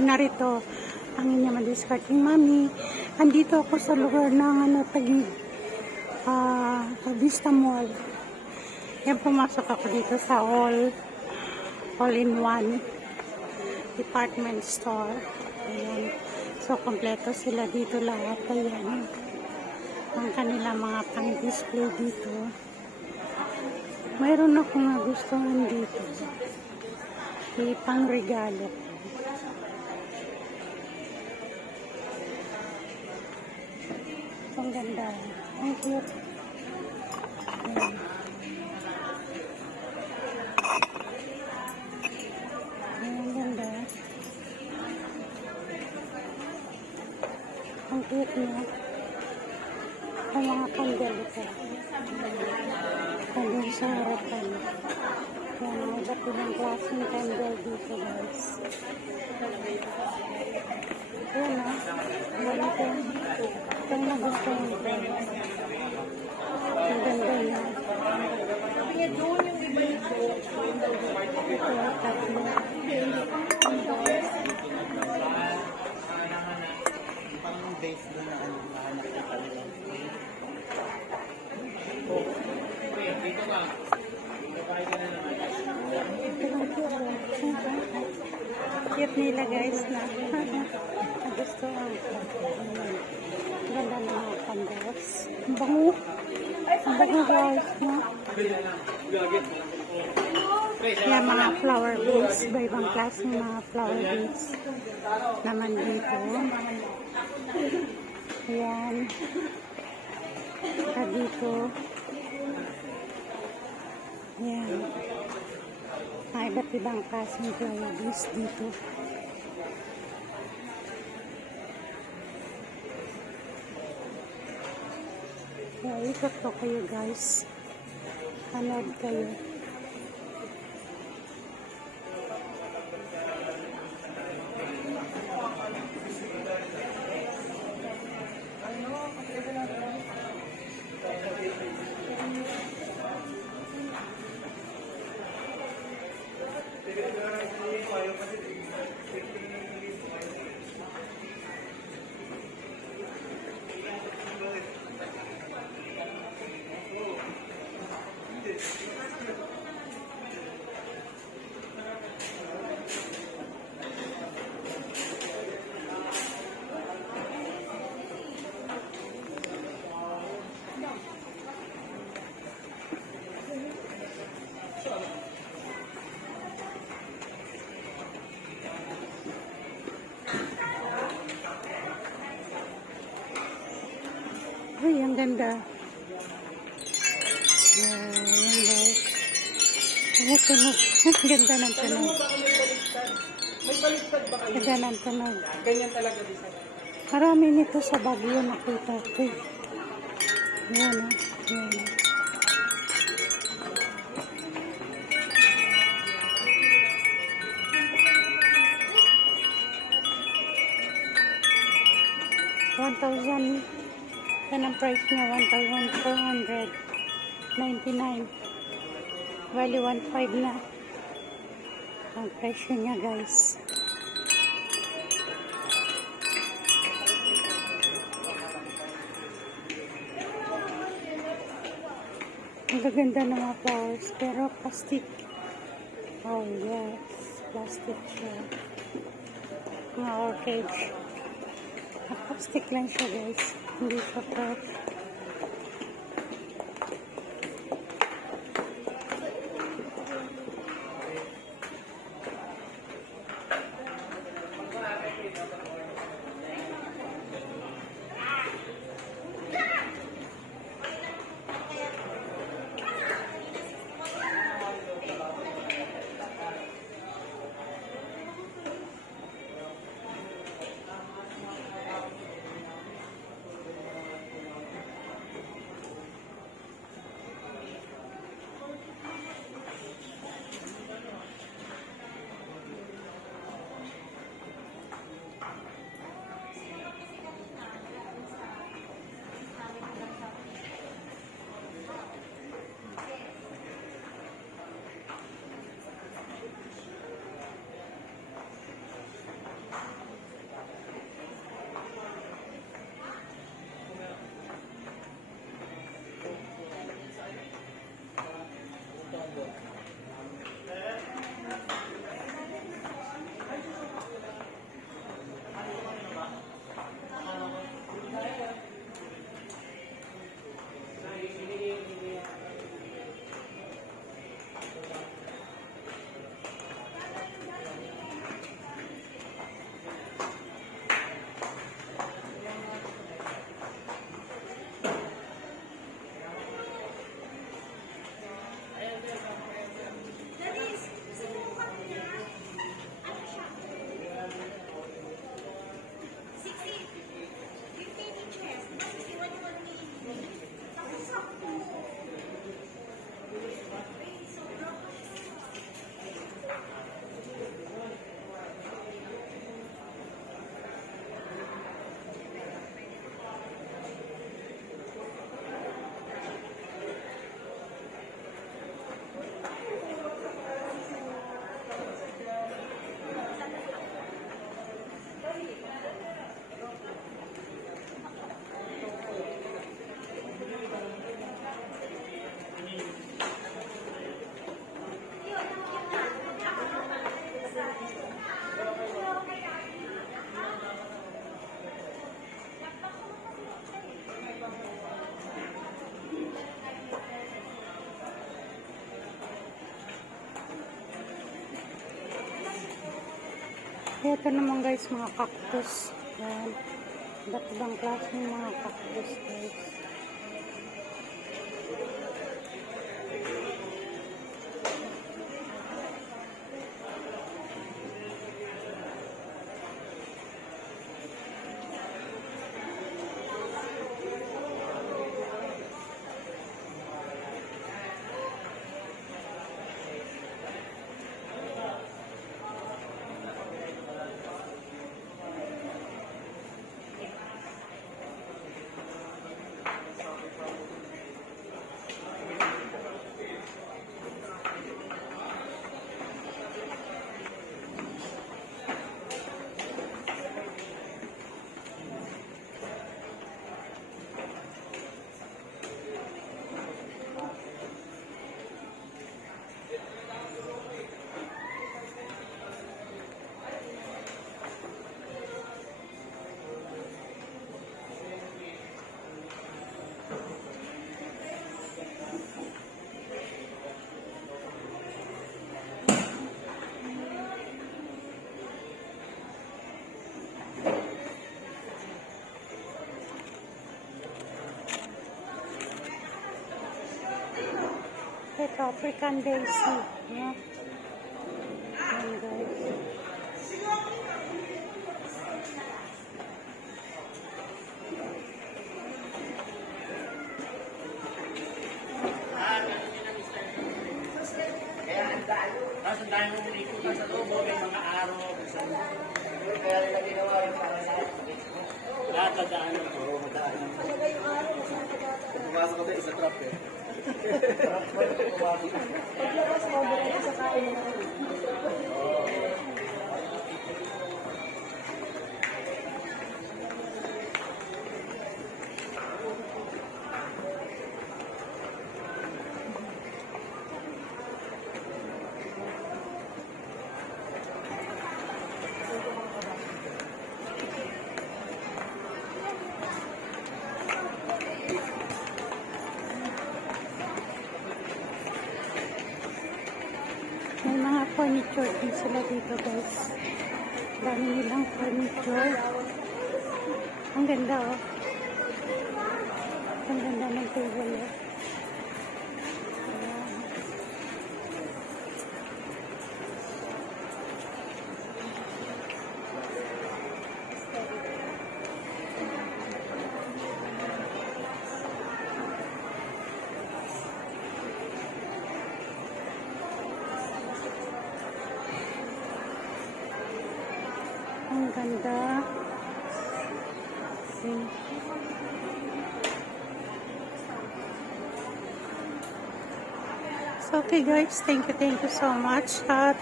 Muli narito ang inyong discarding mami. Andito ako sa lugar ng Taguig, Vista Mall. Yan, pumasok ako dito sa all-in-one department store. Ayan. So, kompleto sila dito lahat. Ayan. Ang kanila mga pang-display dito. Mayroon ako nga gustuhan dito. Pang-regalo. Ang ganda. Ang cute. Ayan. Ang ganda. Ang cute niya. Ang mga candle ito. Candle sa harapan. Yan, ang iba't ibang klaseng candle dito, guys. Ayan, ha. Ganito. Ito ang nagustuhan ko. Ang ganda niya. Ito, tatlo. Base doon na nahanap ko talaga. Cute nila, guys, na nagustuhan ko. Ganda ng mga candles. Ang bango. Ang bango, guys, na. Yan, mga flower beads. Iba-ibang klase mga flower beads naman dito. Ayan. Saka dito. Ayan. May iba't ibang klaseng flower beads dito. Kaya ikot ko kayo, guys. Panood kayo. Ay, ang ganda. Yan, guys. Ang tunog. Ang ganda ng tunog. May baliktad ba kayo? Ganda ng tunog. Ganyan talaga din sa Marami nito sa Baguio nakita ko. Yan, ha. Yan. $1,000. Yan ang price niya, $1,499. Bali, 1,500 na ang presyo niya, guys. Ang gaganda ng mga flowers, pero plastic. Oh, yes. Plastic siya. Mga orchids. Plastic lang siya, guys. Hindi pa fresh. Ito naman guys, mga cactus. Yan. Iba't ibang klase ng mga cactus guys. Ito, African daisy. No? Ayan guys. Tapos ang dami mo dito sa loob, may mga araw. Kaya nila ginawa rin para sa lahat ng daanan. Oo, madaanan. Pumasok ko din sa trap eh. Trap mo ito pumasok. Paglabas mo, buka sa kain na rin. May mga furniture din sila dito guys. Dami nilang furniture. Ang ganda oh. Ang ganda ng table oh. Ang ganda. Okay. So, okay guys, thank you so much. At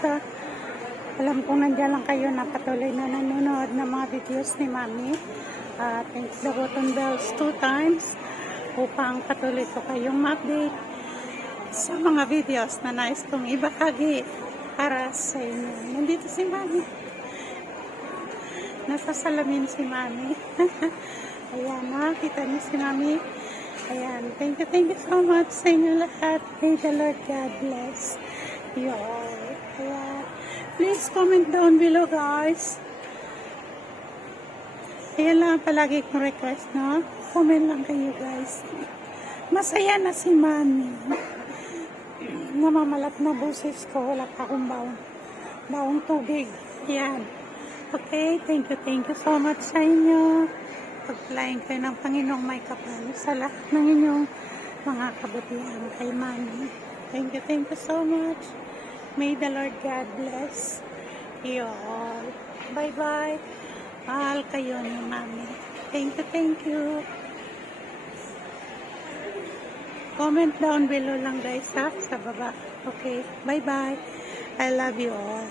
alam kong nandiyan lang kayo na patuloy na nanonood ng mga videos ni Mami. Thank the button bells 2 times upang patuloy ko kayong ma-update sa mga videos na nais kong ibahagi para sa inyo. Nandito si Mami. Nasa salamin si Mami. Ayan, nakakita niyo si Mami. Ayan, thank you so much sa inyo lahat. May the Lord God bless you all. Ayan, please comment down below, guys. Ayan lang palagi kong request, no? Comment lang kayo, guys. Masaya na si Mami. Namamalat na busis ko. Wala pa akong baong tubig. Ayan. Okay, thank you so much sa inyo. Pagpalain kayo ng Panginoong may kapal sa lahat ng inyong mga kabutihan kay Mami. Thank you so much. May the Lord God bless you all. Bye-bye. Mahal kayo ni Mami. Thank you. Comment down below lang guys ha, sa baba. Okay, bye-bye. I love you all.